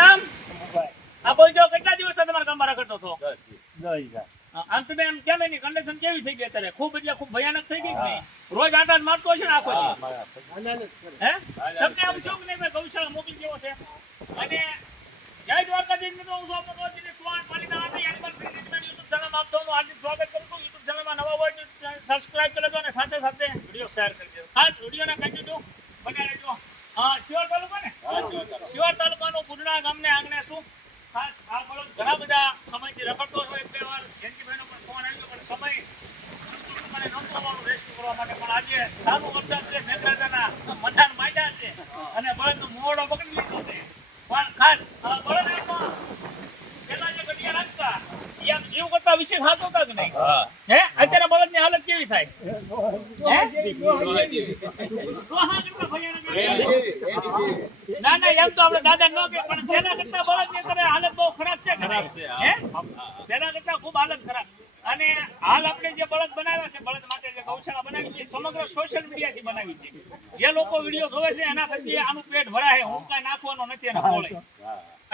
નામ આ બોલજો કેટલા દિવસ તમારા ગામમાં રખડતો હતો? આમ તમે એમ કેમ એની કન્ડિશન કેવી થઈ ગઈ અત્યારે? ખૂબ એટલે ખૂબ ભયાનક થઈ ગઈ કે નહીં? રોજ આટા જ મારતો હશે ને આખો દી? હે તમને આમ શું કે નહીં ભાઈ ગૌશાળા મોકલી જેવો છે? અને જય દ્વારકાધીશ મિત્રો, હું છું આપનો રોજ સુવાન પાલીના આદિ એનિમલ ફ્રેન્ડના YouTube ચેનલમાં આપ સૌનું હાર્દિક સ્વાગત કરું છું. YouTube ચેનલમાં નવા હોય તો સબસ્ક્રાઇબ કરી લેજો અને સાથે સાથે વિડિયો શેર કરી દેજો. ખાસ વિડિયોને કન્ટિન્યુ બન્યા રહેજો. શિવાળ તાલુકા ને શિવાળ તાલુકાનું બુડણા ગામને આંગણે શું ખાસ આ બળદ ઘણા બધા સમયથી રખડતો હોય. એક બે વાર જયંતિભાઈનો પણ ફોન આવ્યો પણ સમય મને નહોતો આવવાનો રેસ્ક્યુ કરવા માટે. પણ આજે સારો વરસાદ છે, મેઘરાજાના મધાન માંડ્યા છે અને બળદનો મોરડો પકડી લીધો છે. પણ ખાસ બળદ એમાં પેલા જે ગડિયા રાખતા એ આમ જીવ કરતા વિશે ખાતો હતા કે નહીં? હે અત્યારે બળદની હાલત કેવી થાય? ના ના એમ તો આપણે દાદા ન કે પણ તેના કરતા બળદની અત્યારે હાલત બહુ ખરાબ છે. હે તેના કરતા ખૂબ હાલત ખરાબ. અને હાલ આપણે જે બળદ બનાવ્યા છે, બળદ માટે જે ગૌશાળા બનાવી છે, સમગ્ર સોશિયલ મીડિયાથી બનાવી છે. જે લોકો વિડીયો જોવે છે એના કરતી આનું પેટ ભરાય, હું કાંઈ નાખવાનો નથી અને ખોળે.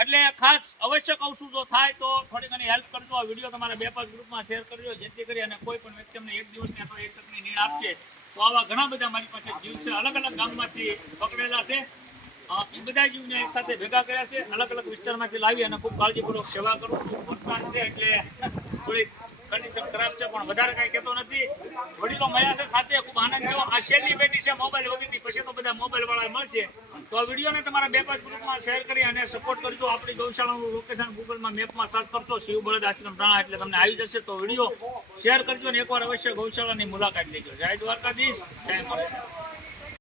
એટલે ખાસ અવશ્ય કહું છું, જો થાય તો થોડી ઘણી હેલ્પ કરજો. આ વિડીયો તમારા 2-5 ગ્રુપમાં શેર કરજો, જેથી કરી અને કોઈ પણ વ્યક્તિ અમને એક દિવસની અથવા એક તકની નીડ આપશે તો આવા ઘણા બધા મારી પાસે જીવ છે, અલગ અલગ ગામમાંથી પકડેલા છે. એ બધા જીવને એક સાથે ભેગા કર્યા છે, અલગ અલગ વિસ્તારમાંથી લાવી અને ખૂબ કાળજીપૂર્વક સેવા કરું છું. વરસાદ છે એટલે થોડીક કન્ડિશન ખરાબ છે પણ વધારે કાંઈ કહેતો નથી. વડીલો મળ્યા છે સાથે, ખૂબ આનંદ થયો. આ છેલ્લી પેટી છે મોબાઈલ વગરની, પછી તો બધા મોબાઈલ વાળા મળશે. તો આ વિડીયોને તમારા 2-5 ગ્રુપમાં શેર કરી અને સપોર્ટ કરજો. આપણી ગૌશાળાનું લોકેશન ગૂગલમાં મેપમાં સર્ચ કરશો શિવ બળદ આશ્રમ પ્રાણા એટલે તમને આવી જશે. તો વિડીયો શેર કરજો અને એકવાર અવશ્ય ગૌશાળાની મુલાકાત લેજો. જય દ્વારકાધીશ, જય માતા.